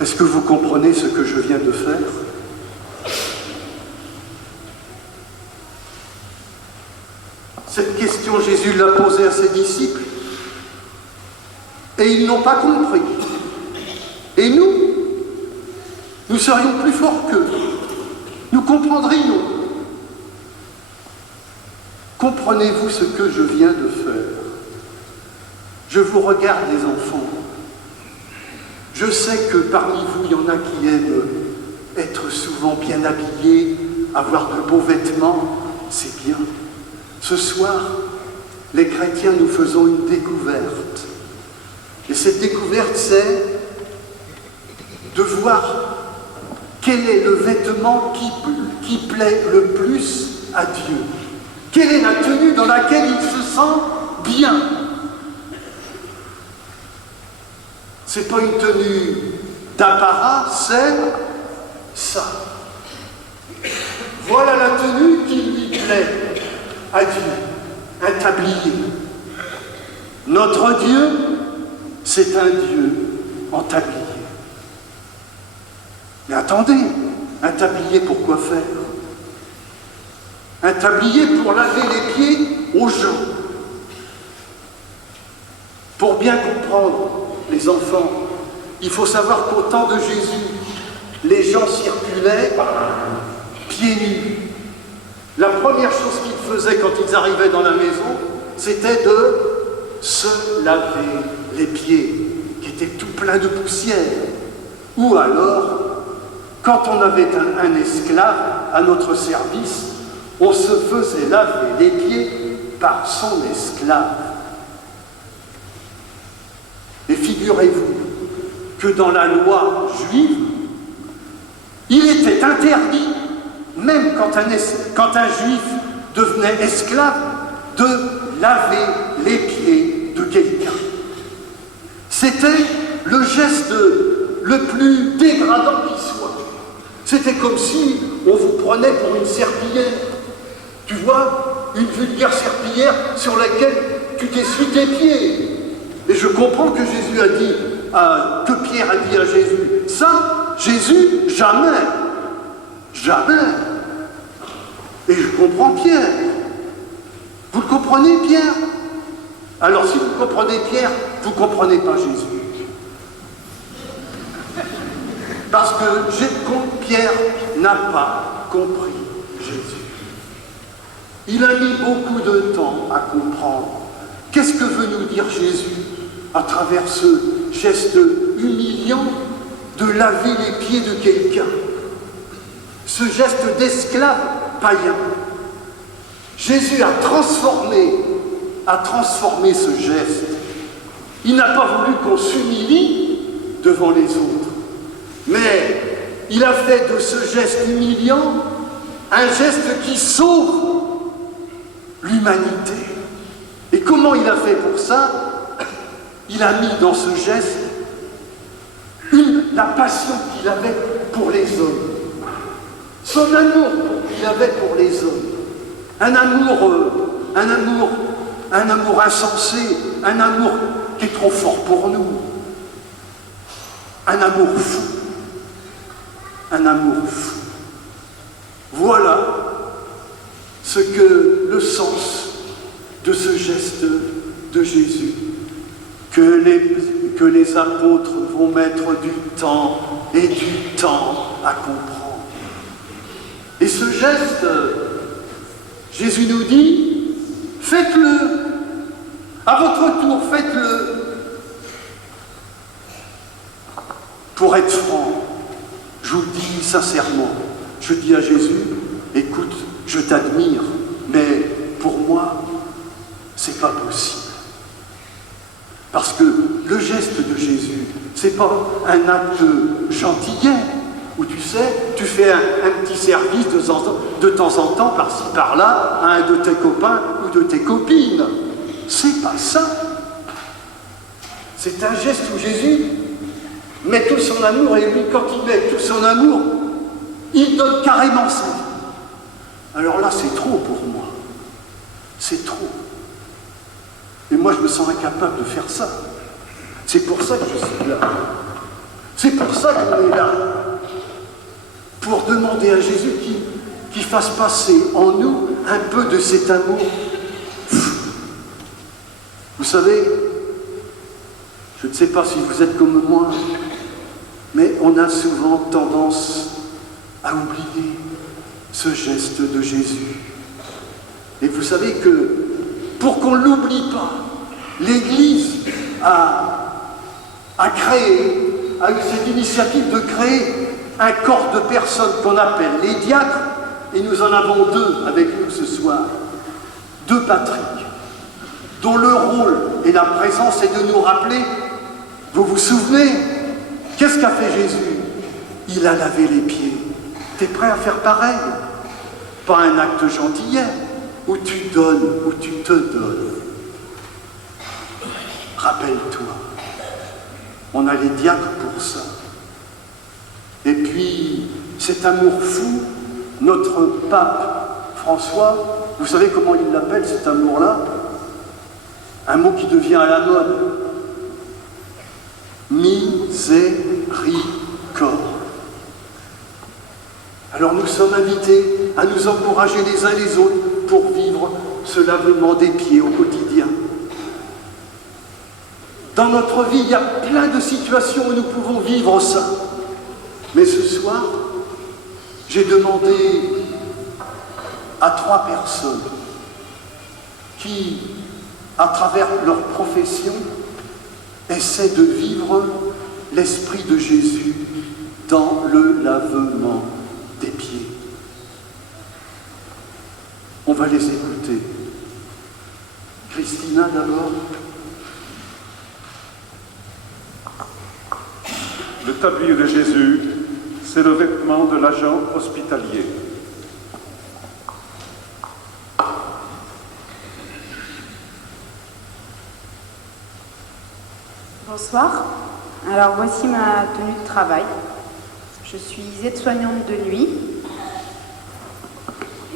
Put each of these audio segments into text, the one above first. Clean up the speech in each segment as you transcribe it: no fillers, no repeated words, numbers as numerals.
Est-ce que vous comprenez ce que je viens de faire? Cette question, Jésus l'a posée à ses disciples. Et ils n'ont pas compris. Et nous serions plus forts qu'eux. Nous comprendrions. Comprenez-vous ce que je viens de faire? Je vous regarde, les enfants. Je sais que parmi vous, il y en a qui aiment être souvent bien habillés, avoir de beaux vêtements. C'est bien. Ce soir, les chrétiens, nous faisons une découverte. Et cette découverte, c'est de voir quel est le vêtement qui plaît le plus à Dieu. Quelle est la tenue dans laquelle il se sent bien. Ce n'est pas une tenue d'apparat, c'est ça. Voilà la tenue qui lui plaît à Dieu, un tablier. Notre Dieu, c'est un Dieu en tablier. Mais attendez, un tablier pour quoi faire? Un tablier pour laver les pieds aux gens. Pour bien comprendre, les enfants, il faut savoir qu'au temps de Jésus, les gens circulaient pieds nus. La première chose qu'ils faisaient quand ils arrivaient dans la maison, c'était de se laver les pieds, qui étaient tout pleins de poussière. Ou alors, quand on avait un esclave à notre service, on se faisait laver les pieds par son esclave. Et figurez-vous que dans la loi juive, il était interdit, même quand un juif devenait esclave, de laver les pieds de quelqu'un. C'était le geste le plus dégradant qui soit. C'était comme si on vous prenait pour une serpillière. Tu vois, une vulgaire serpillière sur laquelle tu t'essuies tes pieds. Et je comprends que Jésus a dit, que Pierre a dit à Jésus, ça, Jésus, jamais. Jamais. Et je comprends Pierre. Vous le comprenez, Pierre? Alors, si vous comprenez Pierre, vous ne comprenez pas Jésus. Parce que Pierre n'a pas compris Jésus. Il a mis beaucoup de temps à comprendre. Qu'est-ce que veut nous dire Jésus à travers ce geste humiliant de laver les pieds de quelqu'un? Ce geste d'esclave païen. Jésus a transformé ce geste. Il n'a pas voulu qu'on s'humilie devant les autres, mais il a fait de ce geste humiliant un geste qui sauve l'humanité. Et comment il a fait pour ça? Il a mis dans ce geste la passion qu'il avait pour les hommes, son amour qu'il avait pour les hommes, un amour insensé, un amour qui est trop fort pour nous, un amour fou, un amour fou. Voilà ce que le sens de ce geste de Jésus, que les apôtres vont mettre du temps et du temps à comprendre. Et ce geste, Jésus nous dit, faites-le, à votre tour, faites-le. Pour être franc, je vous le dis sincèrement, je dis à Jésus, écoute, je t'admire, mais pour moi, c'est pas possible. Parce que le geste de Jésus, c'est pas un acte gentillet, où tu sais, tu fais un petit service de temps en temps, par-ci, par-là, à un de tes copains ou de tes copines. C'est pas ça. C'est un geste où Jésus met tout son amour, et lui, quand il met tout son amour, il donne carrément sa vie. Alors là, c'est trop pour moi. C'est trop. Et moi, je me sens incapable de faire ça. C'est pour ça que je suis là. C'est pour ça qu'on est là. Pour demander à Jésus qu'il fasse passer en nous un peu de cet amour. Vous savez, je ne sais pas si vous êtes comme moi, mais on a souvent tendance à oublier ce geste de Jésus. Et vous savez que pour qu'on ne l'oublie pas, l'Église a eu cette initiative de créer un corps de personnes qu'on appelle les diacres, et nous en avons deux avec nous ce soir, deux Patrick, dont le rôle et la présence est de nous rappeler, vous vous souvenez, qu'est-ce qu'a fait Jésus? Il a lavé les pieds. T'es prêt à faire pareil? Pas un acte gentillet, où tu donnes, où tu te donnes. Rappelle-toi, on a les diacres pour ça. Et puis, cet amour fou, notre pape François, vous savez comment il l'appelle cet amour-là? Un mot qui devient à la mode. Miséricorde. Alors nous sommes invités à nous encourager les uns les autres pour vivre ce lavement des pieds au quotidien. Dans notre vie, il y a plein de situations où nous pouvons vivre ça. Mais ce soir, j'ai demandé à 3 personnes qui, à travers leur profession, essaient de vivre l'esprit de Jésus dans le lavement des pieds. On va les écouter. Christina d'abord. Le tablier de Jésus, c'est le vêtement de l'agent hospitalier. Bonsoir. Alors voici ma tenue de travail. Je suis aide-soignante de nuit.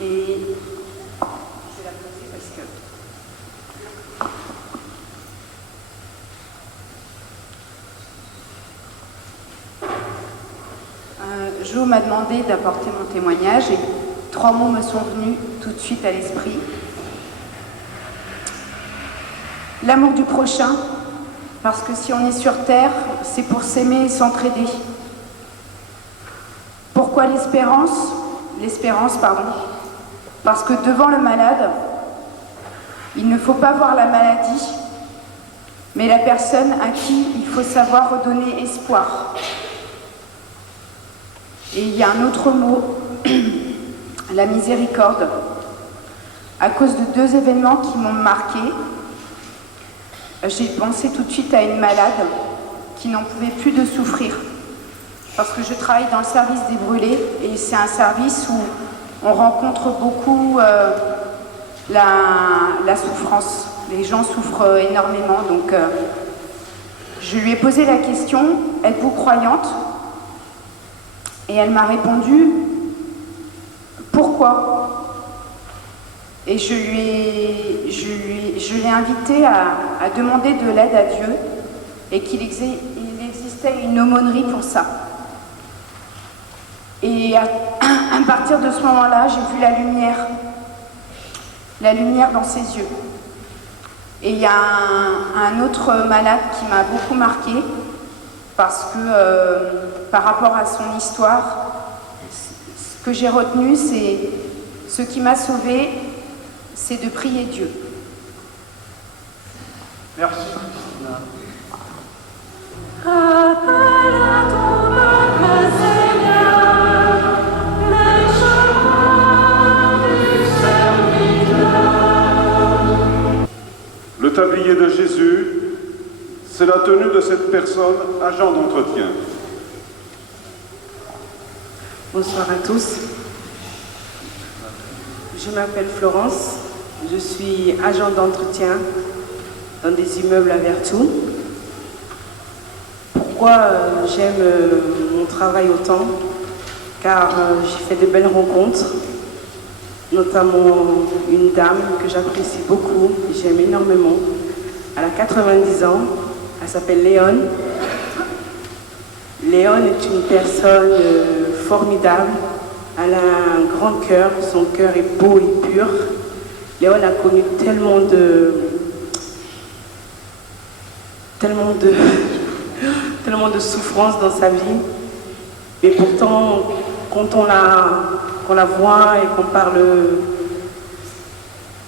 Et je vais la poser parce que... Jo m'a demandé d'apporter mon témoignage et 3 mots me sont venus tout de suite à l'esprit. L'amour du prochain, parce que si on est sur terre, c'est pour s'aimer et s'entraider. Pourquoi l'espérance? L'espérance, pardon. Parce que devant le malade, il ne faut pas voir la maladie, mais la personne à qui il faut savoir redonner espoir. Et il y a un autre mot, la miséricorde, à cause de 2 événements qui m'ont marqué. J'ai pensé tout de suite à une malade qui n'en pouvait plus de souffrir. Parce que je travaille dans le service des brûlés et c'est un service où on rencontre beaucoup la souffrance. Les gens souffrent énormément. Donc je lui ai posé la question, êtes-vous croyante? Et elle m'a répondu, pourquoi? Et je l'ai invitée à demander de l'aide à Dieu et qu'il existait une aumônerie pour ça. Et à partir de ce moment-là, j'ai vu la lumière dans ses yeux. Et il y a un autre malade qui m'a beaucoup marqué parce que par rapport à son histoire, ce que j'ai retenu, c'est ce qui m'a sauvée, c'est de prier Dieu. Merci Christina. Rappelle à ton peuple, Seigneur, les chemins du serviteur. Le tablier de Jésus, c'est la tenue de cette personne, agent d'entretien. Bonsoir à tous. Je m'appelle Florence, je suis agent d'entretien dans des immeubles à Vertou. Pourquoi j'aime mon travail autant? Car j'ai fait de belles rencontres, notamment une dame que j'apprécie beaucoup, j'aime énormément. Elle a 90 ans, elle s'appelle Léone. Léon est une personne formidable. Elle a un grand cœur, son cœur est beau et pur. Léon a connu tellement de souffrances dans sa vie. Et pourtant, quand on la voit et qu'on parle,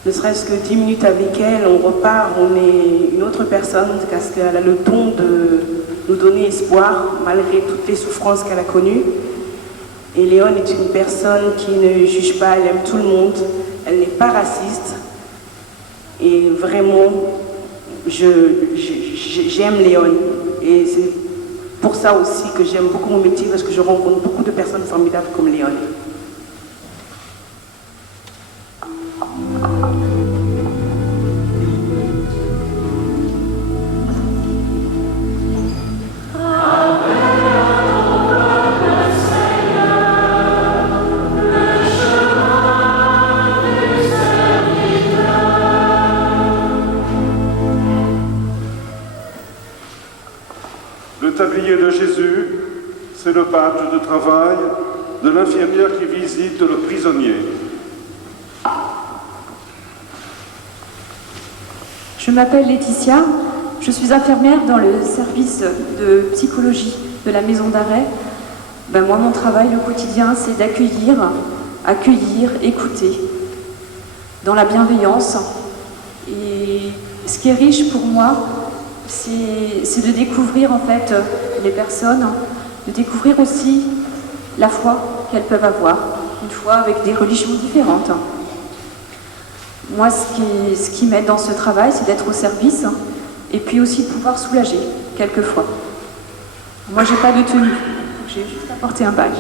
ne serait-ce que 10 minutes avec elle, on repart, on est une autre personne parce qu'elle a le don de nous donner espoir malgré toutes les souffrances qu'elle a connues. Et Léon est une personne qui ne juge pas, elle aime tout le monde, elle n'est pas raciste. Et vraiment, j'aime Léon. Et c'est pour ça aussi que j'aime beaucoup mon métier, parce que je rencontre beaucoup de personnes formidables comme Léon. Le tablier de Jésus, c'est le badge de travail de l'infirmière qui visite le prisonnier. Je m'appelle Laetitia, je suis infirmière dans le service de psychologie de la maison d'arrêt. Moi, mon travail, le quotidien, c'est d'accueillir, écouter, dans la bienveillance. Et ce qui est riche pour moi, c'est de découvrir en fait les personnes, de découvrir aussi la foi qu'elles peuvent avoir, une foi avec des religions différentes. Moi, ce qui m'aide dans ce travail, c'est d'être au service et puis aussi de pouvoir soulager, quelquefois. Moi, j'ai pas de tenue, j'ai juste apporté un badge.